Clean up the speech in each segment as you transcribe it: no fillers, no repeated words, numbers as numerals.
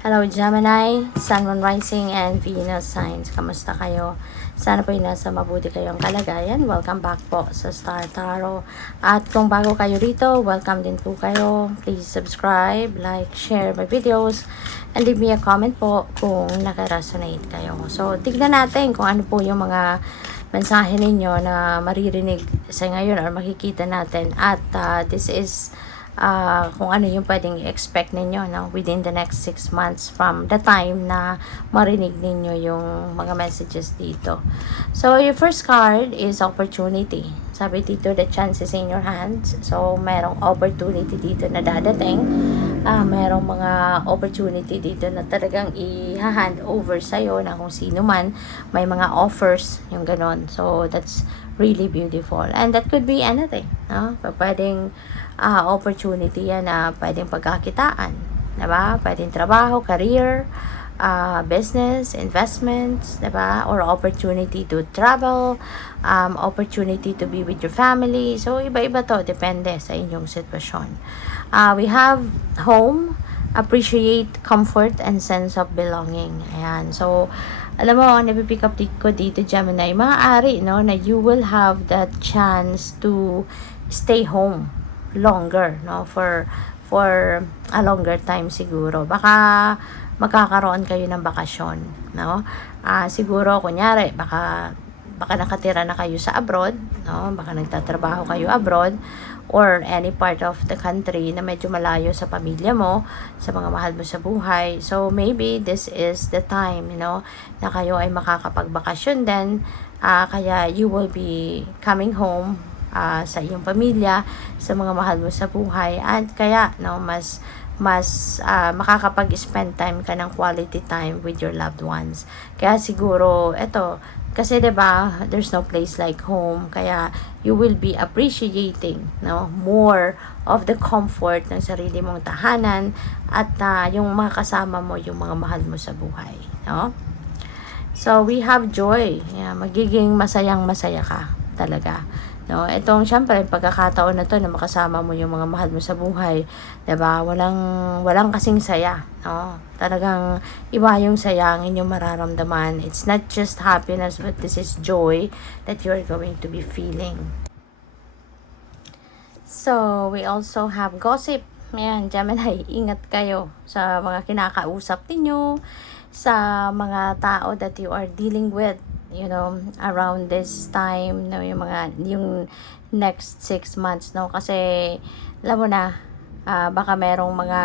Hello Gemini, Sun, Moon, Rising, and Venus signs. Kamusta kayo? Sana po nasa mabuti kayong kalagayan. Welcome back po sa Star Tarot. At kung bago kayo rito, welcome din po kayo. Please subscribe, like, share my videos, and leave me a comment po kung nakaresonate kayo. So, tignan natin kung ano po yung mga mensahe ninyo na maririnig sa ngayon or makikita natin. At this is kung ano yung pwedeng expect ninyo within the next 6 months from the time na marinig ninyo yung mga messages dito. So, your first card is opportunity. Sabi dito, the chance is in your hands. So, merong opportunity dito na dadating. Merong mga opportunity dito na talagang i-hand over sa'yo na kung sino man. May mga offers, yung ganon. So, that's really beautiful. And that could be anything. Pwedeng opportunity yan na pwedeng pagkakitaan. Diba? Pwedeng trabaho, career, business, investments, diba? Or opportunity to travel, opportunity to be with your family. So, iba-iba to. Depende sa inyong sitwasyon. We have home, appreciate comfort and sense of belonging. Ayan. So, alam mo, napipick up ko dito, Gemini, maaari, na you will have that chance to stay home longer, for a longer time siguro. Baka magkakaroon kayo ng bakasyon, siguro, kunyari, baka nakatira na kayo sa abroad, baka nagtatrabaho kayo abroad, or any part of the country na medyo malayo sa pamilya mo, sa mga mahal mo sa buhay. So, maybe this is the time, na kayo ay makakapagbakasyon din. Kaya you will be coming home sa iyong pamilya, sa mga mahal mo sa buhay. At kaya, mas makakapag-spend time ka ng quality time with your loved ones. Kaya siguro, eto, kasi 'di ba, there's no place like home, kaya you will be appreciating more of the comfort ng sarili mong tahanan at yung mga kasama mo, yung mga mahal mo sa buhay, So we have joy. Magiging masayang-masaya ka talaga. Itong syempre pagkakataon na to na makasama mo yung mga mahal mo sa buhay, 'di ba? Walang kasing saya, Talagang iba yung saya ang inyong mararamdaman. It's not just happiness, but this is joy that you're going to be feeling. So, we also have gossip. Ayan, Gemini, ingat kayo sa mga kinakausap ninyo, sa mga tao that you are dealing with, around this time, yung next 6 months, kasi, alam mo na, baka merong mga,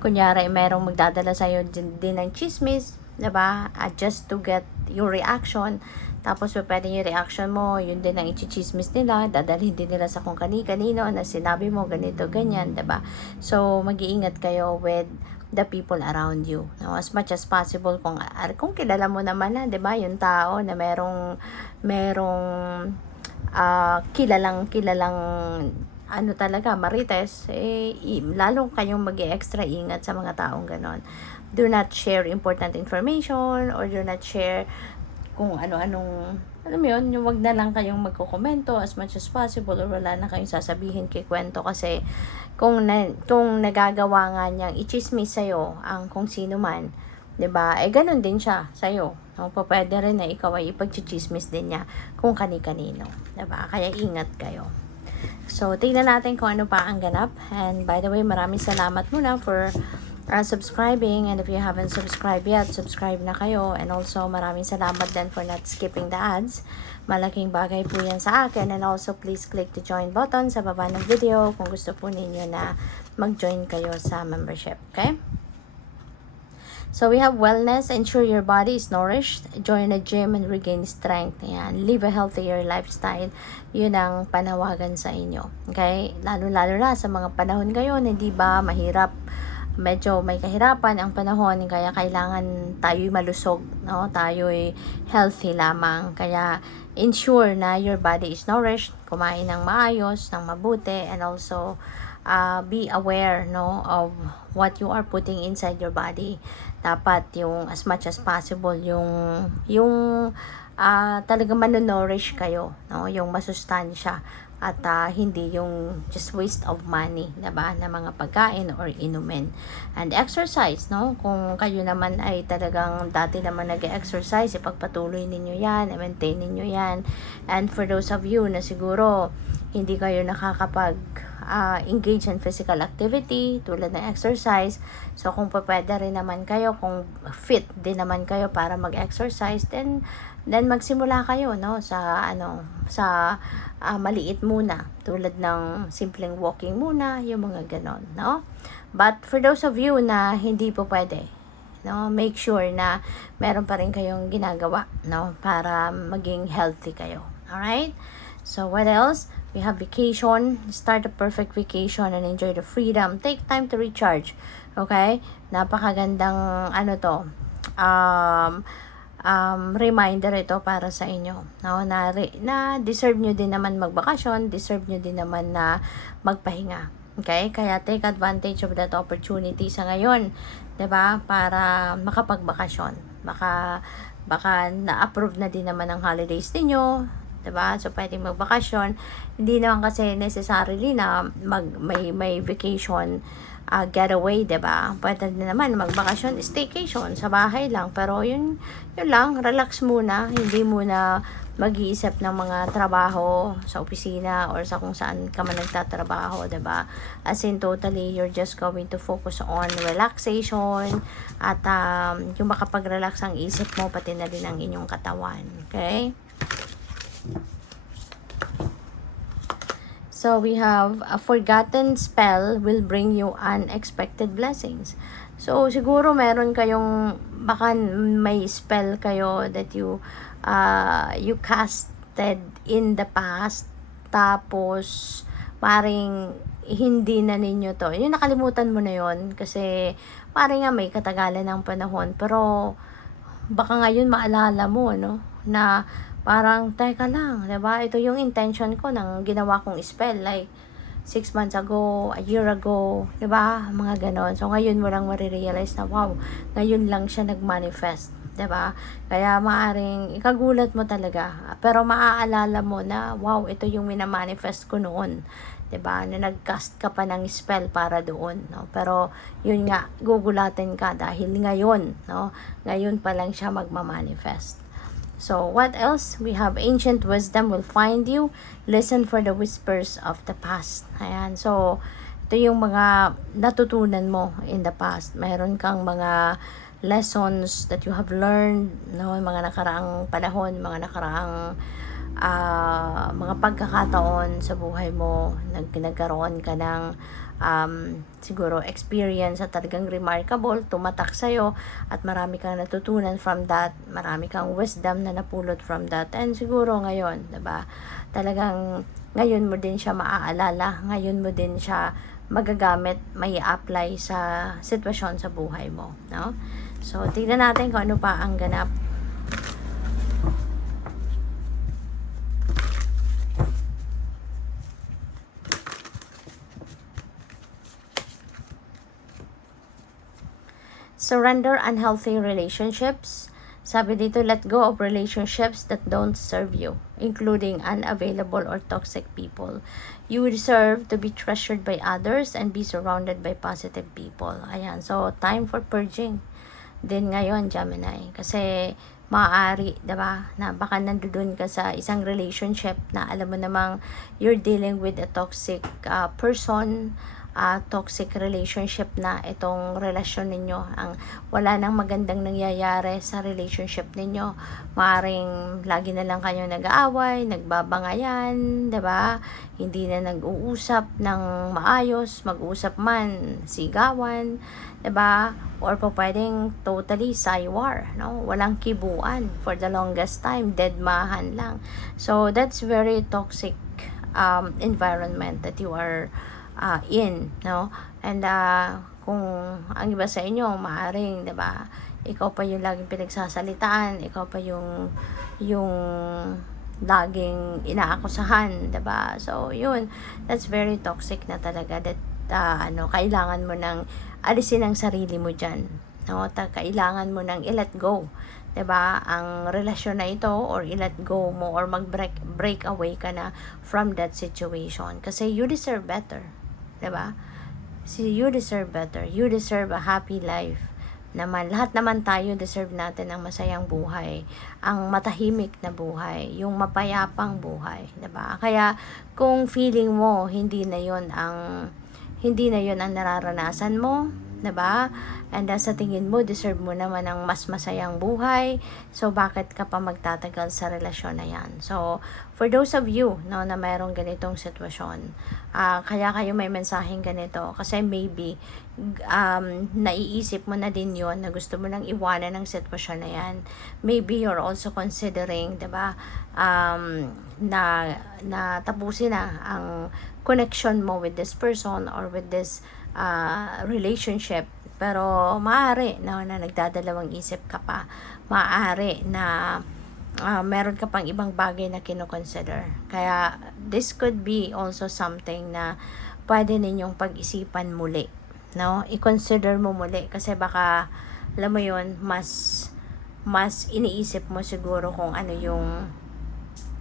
kunyari, merong magdadala sa'yo din ng chismis, diba? Just to get your reaction. Tapos, pwede yung reaction mo, yun din ang ichichismis nila, dadalhin din nila sa kung kani-kanino na sinabi mo, ganito, ganyan, diba? So, mag-iingat kayo with the people around you. As much as possible, kung kilala mo naman na, 'di ba, yung tao na merong kilalang talaga marites, lalo kayong mag-extra ingat sa mga taong ganon. Do not share important information or do not share kung ano-anong, alam mo yun, yung wag na lang kayong magkokomento as much as possible or wala na kayong sasabihin kikwento kasi kung nagagawa nga niyang i-chismis sa'yo ang kung sino man, 'di ba? Ganun din siya sa'yo. Pwede rin na ikaw ay ipag-chismis din niya kung kani-kanino, 'di ba? Kaya ingat kayo. So, tingnan natin kung ano pa ang ganap. And by the way, maraming salamat muna for subscribing, and if you haven't subscribed yet, subscribe na kayo. And also, maraming salamat din for not skipping the ads. Malaking bagay po yan sa akin. And also, please click the join button sa baba ng video kung gusto po ninyo na mag-join kayo sa membership. Okay? So, we have wellness. Ensure your body is nourished. Join a gym and regain strength. Ayan. Live a healthier lifestyle. Yun ang panawagan sa inyo. Okay? Lalo-lalo na sa mga panahon ngayon, hindi ba mahirap, medyo may kahirapan ang panahon, kaya kailangan tayo'y malusog, tayo'y healthy lamang. Kaya ensure na your body is nourished, kumain ng maayos, ng mabuti, and also be aware of what you are putting inside your body. Dapat yung as much as possible yung talaga manonourish kayo, yung masustansya at hindi yung just waste of money, diba, na mga pagkain or inumin. And exercise, no? Kung kayo naman ay talagang dati naman nag-exercise, ipagpatuloy ninyo yan, i-maintain ninyo yan. And for those of you na siguro hindi kayo nakakapag engage in physical activity tulad ng exercise, so kung pwede rin naman kayo, kung fit din naman kayo para mag-exercise, then magsimula kayo, no, sa maliit muna, tulad ng simpleng walking muna, yung mga ganon, no. But for those of you na hindi po pwede, no, make sure na meron pa rin kayong ginagawa, no, para maging healthy kayo. Alright? So what else? We have vacation. Start a perfect vacation and enjoy the freedom. Take time to recharge. Okay? Napakagandang reminder ito para sa inyo. No? Na deserve nyo din naman magbakasyon. Deserve nyo din naman na magpahinga. Okay? Kaya take advantage of that opportunity sa ngayon. 'Di ba? Para makapagbakasyon. Baka na-approve na din naman ang holidays ninyo. Diba? So, pwedeng magbakasyon. Hindi naman kasi necessarily na may vacation getaway, diba? Pwede din naman magbakasyon, staycation, sa bahay lang. Pero yun lang, relax muna. Hindi muna mag-iisip ng mga trabaho sa opisina or sa kung saan ka man nagtatrabaho, diba? As in, totally, you're just going to focus on relaxation at yung makapag-relax ang isip mo, pati na din ang inyong katawan. Okay? So we have a forgotten spell will bring you unexpected blessings. So siguro meron kayong, baka may spell kayo that you casted in the past, tapos paring hindi na ninyo to. Yung nakalimutan mo na yon kasi paring nga may katagalan ng panahon, pero baka ngayon maalala mo, no, na parang, teka lang, diba? Ito yung intention ko ng ginawa kong spell. Like, 6 months ago, a year ago, diba? Mga ganon. So, ngayon mo lang marirealize na, wow, ngayon lang siya nag-manifest. Diba? Kaya maaring ikagulat mo talaga. Pero maaalala mo na, wow, ito yung minamanifest ko noon. Diba? Na nag-cast ka pa ng spell para doon. No? Pero, yun nga, gugulatin ka dahil ngayon, no? Ngayon pa lang siya magmamanifest. So, what else? We have ancient wisdom will find you. Listen for the whispers of the past. Ayan. So, ito yung mga natutunan mo in the past. Mayroon kang mga lessons that you have learned, no? Mga nakaraang panahon, mga nakaraang mga pagkakataon sa buhay mo. Nagkaroon ka ng siguro experience at talagang remarkable, tumatak sa'yo at marami kang natutunan from that, marami kang wisdom na napulot from that, and siguro ngayon, diba, talagang ngayon mo din siya maaalala, ngayon mo din siya magagamit, may apply sa sitwasyon sa buhay mo, no? So, tignan natin kung ano pa ang ganap. Surrender unhealthy relationships. Sabi dito, let go of relationships that don't serve you, including unavailable or toxic people. You deserve to be treasured by others and be surrounded by positive people. Ayan, so time for purging din ngayon, Gemini. Kasi maaari, diba, na baka nandoon ka sa isang relationship na alam mo namang you're dealing with a toxic person, toxic relationship na itong relasyon ninyo. Wala nang magandang nangyayari sa relationship ninyo. Maaring lagi na lang kayo nag-aaway, nagbabangayan, 'di ba? Hindi na nag-uusap ng maayos, mag-usap man, sigawan, 'di ba? Or po pwedeng totally saywar, no? Walang kibuan for the longest time, deadmahan lang. So that's very toxic environment that you are in, no? And kung ang iba sa inyo maaring, 'di ba, ikaw pa yung laging pinagsasalitaan, ikaw pa yung laging inaakusahan, 'di ba? So yun, that's very toxic na talaga, that kailangan mo nang alisin ang sarili mo diyan, no? Kailangan mo nang i-let go 'Diba, ang relasyon na ito, or i-let go mo, or break away ka na from that situation. Kasi you deserve better. 'Diba? You deserve better. You deserve a happy life. Lahat naman tayo deserve natin ang masayang buhay, ang matahimik na buhay, yung mapayapang buhay, 'di ba? Kaya kung feeling mo hindi na 'yon ang nararanasan mo, 'di ba? And sa tingin mo deserve mo naman ang mas masayang buhay, so bakit ka pa magtatagal sa relasyon na 'yan? So for those of you no na mayroong ganitong sitwasyon, kaya kayo may mensaheng ganito kasi maybe naiisip mo na din 'yon na gusto mo nang iwanan ng sitwasyon na 'yan. Maybe you're also considering, 'di ba, na tapusin na ang connection mo with this person or with this relationship. Pero maaari na nagdadalawang isip ka pa. Maaari na meron ka pang ibang bagay na kinoconsider. Kaya this could be also something na pwede ninyong pag-isipan muli. No? I-consider mo muli kasi baka alam mo yun, mas iniisip mo siguro kung ano yung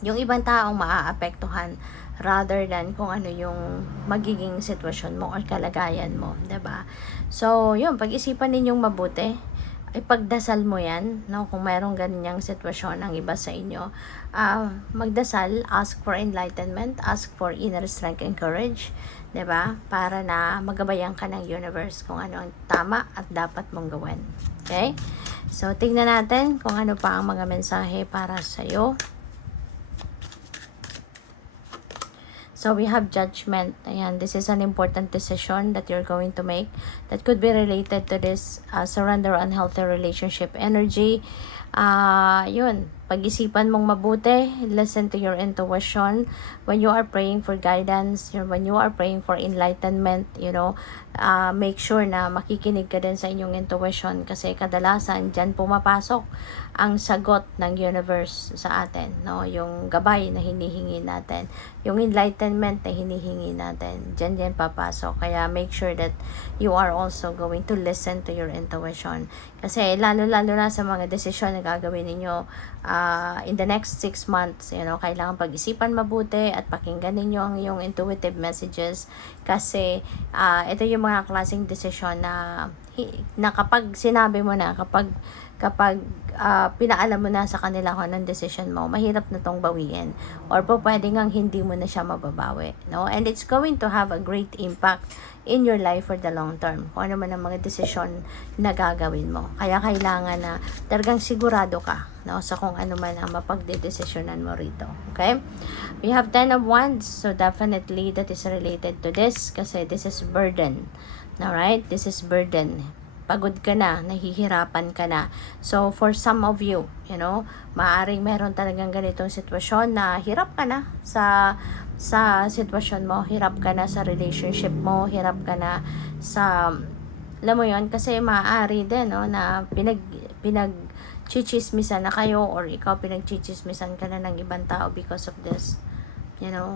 ibang taong maaapektuhan rather than kung ano yung magiging sitwasyon mo or kalagayan mo, 'di ba? So, yun, pag-isipan ninyong mabuti. Ipagdasal mo 'yan, no? Kung mayroong ganyang sitwasyon ang iba sa inyo, magdasal, ask for enlightenment, ask for inner strength and courage, 'di ba? Para na magabayan ka ng universe kung ano ang tama at dapat mong gawin. Okay? So, tingnan natin kung ano pa ang mga mensahe para sa iyo. So, we have judgment. Ayan, this is an important decision that you're going to make that could be related to this surrender unhealthy relationship energy. Yun, pag-isipan mong mabuti, listen to your intuition when you are praying for guidance, when you are praying for enlightenment, make sure na makikinig ka din sa inyong intuition kasi kadalasan dyan pumapasok ang sagot ng universe sa atin, no? Yung gabay na hinihingi natin, yung enlightenment na hinihingi natin, dyan papasok. Kaya make sure that you are also going to listen to your intuition. Kasi lalo-lalo na sa mga desisyon na gagawin ninyo in the next 6 months, kailangan pag-isipan mabuti at pakinggan ninyo ang iyong intuitive messages kasi ito yung mga klaseng desisyon na kapag sinabi mo na, kapag pinaalam mo na sa kanila kung anong decision mo, mahirap na tong bawiin or po pwede ngang hindi mo na siya mababawi, no? And it's going to have a great impact in your life for the long term kung ano man ang mga desisyon na gagawin mo. Kaya kailangan na talagang sigurado ka, no, sa kung ano man ang mapagdedesisyonan mo rito. Okay? We have 10 of Wands, so definitely that is related to this kasi this is burden. Alright? This is burden. Pagod ka na, nahihirapan ka na. So, for some of you, maaaring meron talagang ganitong sitwasyon na hirap ka na sa sitwasyon mo, hirap ka na sa relationship mo, hirap ka na sa, alam mo yun, kasi maaari din, no, na pinagchichismisan na kayo or ikaw pinagchichismisan ka na ng ibang tao because of this.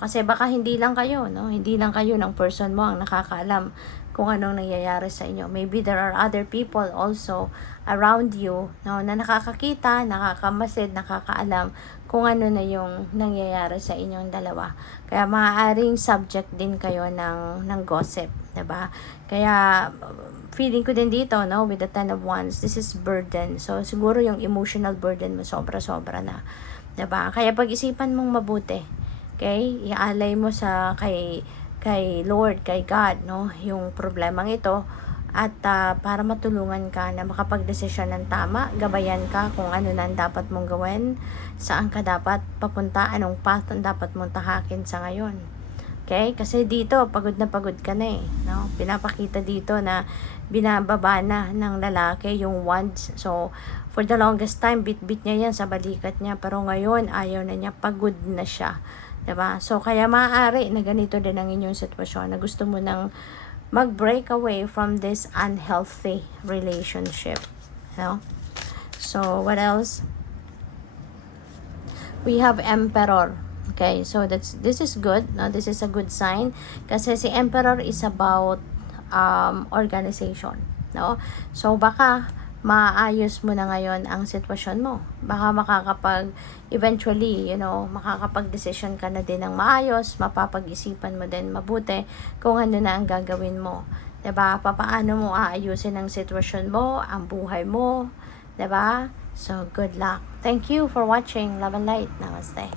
Kasi baka hindi lang kayo, no? Hindi lang kayo ng person mo ang nakakaalam kung anong nangyayari sa inyo. Maybe there are other people also around you, no, na nakakakita, nakakamasid, nakakaalam kung ano na yung nangyayari sa inyong dalawa. Kaya maaaring subject din kayo ng gossip, 'di ba? Kaya feeling ko din dito, no, with the 10 of Wands, this is burden. So siguro yung emotional burden mo sobra-sobra na, 'di ba? Kaya pag-isipan mong mabuti. Okay? Ialay mo kay Lord, kay God, no, yung problemang ito at para matulungan ka na makapagdesisyon ng tama, gabayan ka kung ano na dapat mong gawin, saan ka dapat papunta, anong path ang dapat mong tahakin sa ngayon. Okay? Kasi dito, pagod ka na no? Pinapakita dito na binababa na ng lalaki yung wands. So, for the longest time, bit-bit niya yan sa balikat niya. Pero ngayon, ayaw na niya, pagod na siya. Diba? So, kaya maaari na ganito din ang inyong sitwasyon na gusto mo nang mag-break away from this unhealthy relationship. So, what else? We have Emperor. Okay, so this is good. No? This is a good sign. Kasi si Emperor is about organization. No? So, baka maayos mo na ngayon ang sitwasyon mo. Baka eventually, makakapag-desisyon ka na din ng maayos, mapapag-isipan mo din mabuti kung ano na ang gagawin mo. 'Di ba? Papaano mo aayusin ang sitwasyon mo, ang buhay mo, 'di ba? So, good luck. Thank you for watching. Love and light. Namaste.